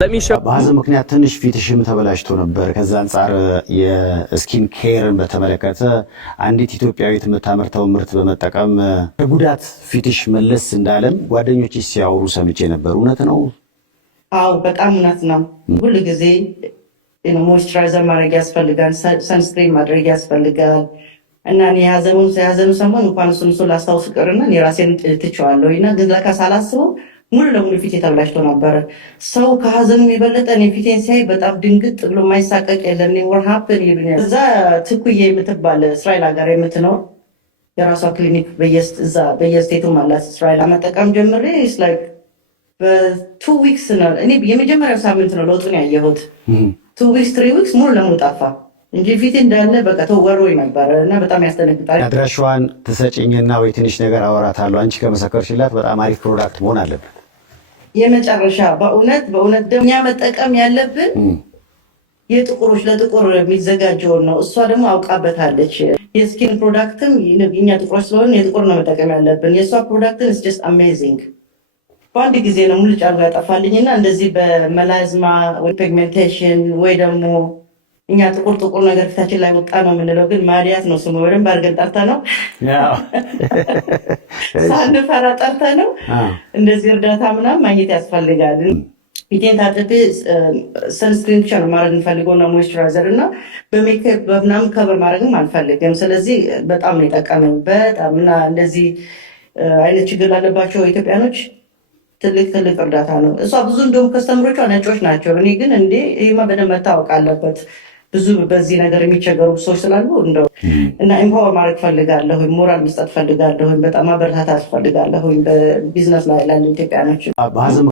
በሀዘን ምክንያት ትንሽ ፊትሽም ተበላሽቶ ነበር። ከዛ አንጻር የስኪን ኬርን በተመለከተ አንዲት ኢትዮጵያዊት የምታመርተው ምርት በመጠቀም ከጉዳት ፊትሽ መለስ እንዳለም ጓደኞችሽ ሲያወሩ ሰምቼ ነበር። እውነት ነው? አዎ በጣም እውነት ነው። ሁሉ ጊዜ ሞይስቸራይዘር ማድረግ ያስፈልጋል፣ ሰንስክሪን ማድረግ ያስፈልጋል። እና የሀዘኑ ሰሞን እንኳን እሱ ላስታውስ ቅርና የራሴን ትቼዋለሁ እና ግን ለካ ሳላስበው ሙሉ ለሙሉ ፊቴ ተብላሽቶ ነበረ። ሰው ከሀዘኑ የበለጠ እኔ ፊቴን ሲያይ በጣም ድንግጥ ብሎ የማይሳቀቅ የለም። ወርሃፕን ይሉኛል። እዛ ትኩዬ የምትባል እስራኤል ሀገር የምትኖር የራሷ ክሊኒክ በየስቴቱ አላት። እስራኤል መጠቀም ጀምሬ በ2 ዊክስ ነው እኔ የመጀመሪያው ሳምንት ነው ለውጡን ያየሁት። 2 ዊክስ 3 ዊክስ ሙሉ ለሙሉ ጠፋ እንጂ ፊቴ እንዳለ በቃ ተወሮኝ ነበረ እና በጣም ያስደነግጣል። አድራሻዋን ትሰጪኝና ወይ ትንሽ ነገር አወራታለሁ። አንቺ ከመሰከርሽላት በጣም አሪፍ ፕሮዳክት መሆን አለብን። የመጨረሻ በእውነት ደግሞ እኛ መጠቀም ያለብን የጥቁሮች ለጥቁር የሚዘጋጀውን ነው። እሷ ደግሞ አውቃበታለች። የስኪን ፕሮዳክትም እኛ ጥቁሮች ስለሆን የጥቁር ነው መጠቀም ያለብን። የእሷ ፕሮዳክትን ስ ጀስት አሜዚንግ። በአንድ ጊዜ ነው ሙሉ ጫሉ ያጠፋልኝና እንደዚህ በመላዝማ ወይ ፒግሜንቴሽን ወይ ደግሞ እኛ ጥቁር ነገር ፊታችን ላይ ወጣ ነው የምንለው፣ ግን ማዲያት ነው ስሙ። በደንብ አድርገን ጠርተ ነው ሳንፈራ ጠርተ ነው እንደዚህ እርዳታ ምናምን ማግኘት ያስፈልጋል። ፊቴን ታጥቤ ሰንስክሪን ብቻ ነው ማድረግ እንፈልገው እና ሞይስቸራይዘር እና በሜክፕ በምናምን ከበር ማድረግም አልፈልግም። ስለዚህ በጣም ነው የጠቀመኝ በጣም እና እንደዚህ አይነት ችግር ላለባቸው ኢትዮጵያኖች ትልቅ እርዳታ ነው። እሷ ብዙ እንደውም ከስተምሮቿ ነጮች ናቸው። እኔ ግን ይህማ በደንብ መታወቅ አለበት። ብዙ በዚህ ነገር የሚቸገሩ ሰዎች ስላሉ እንደው እና ኢምፓወር ማድረግ ፈልጋለሁ፣ ሞራል መስጠት ፈልጋለሁ፣ በጣም ማበረታታት ፈልጋለሁ በቢዝነስ ላይ ላሉ ኢትዮጵያኖች።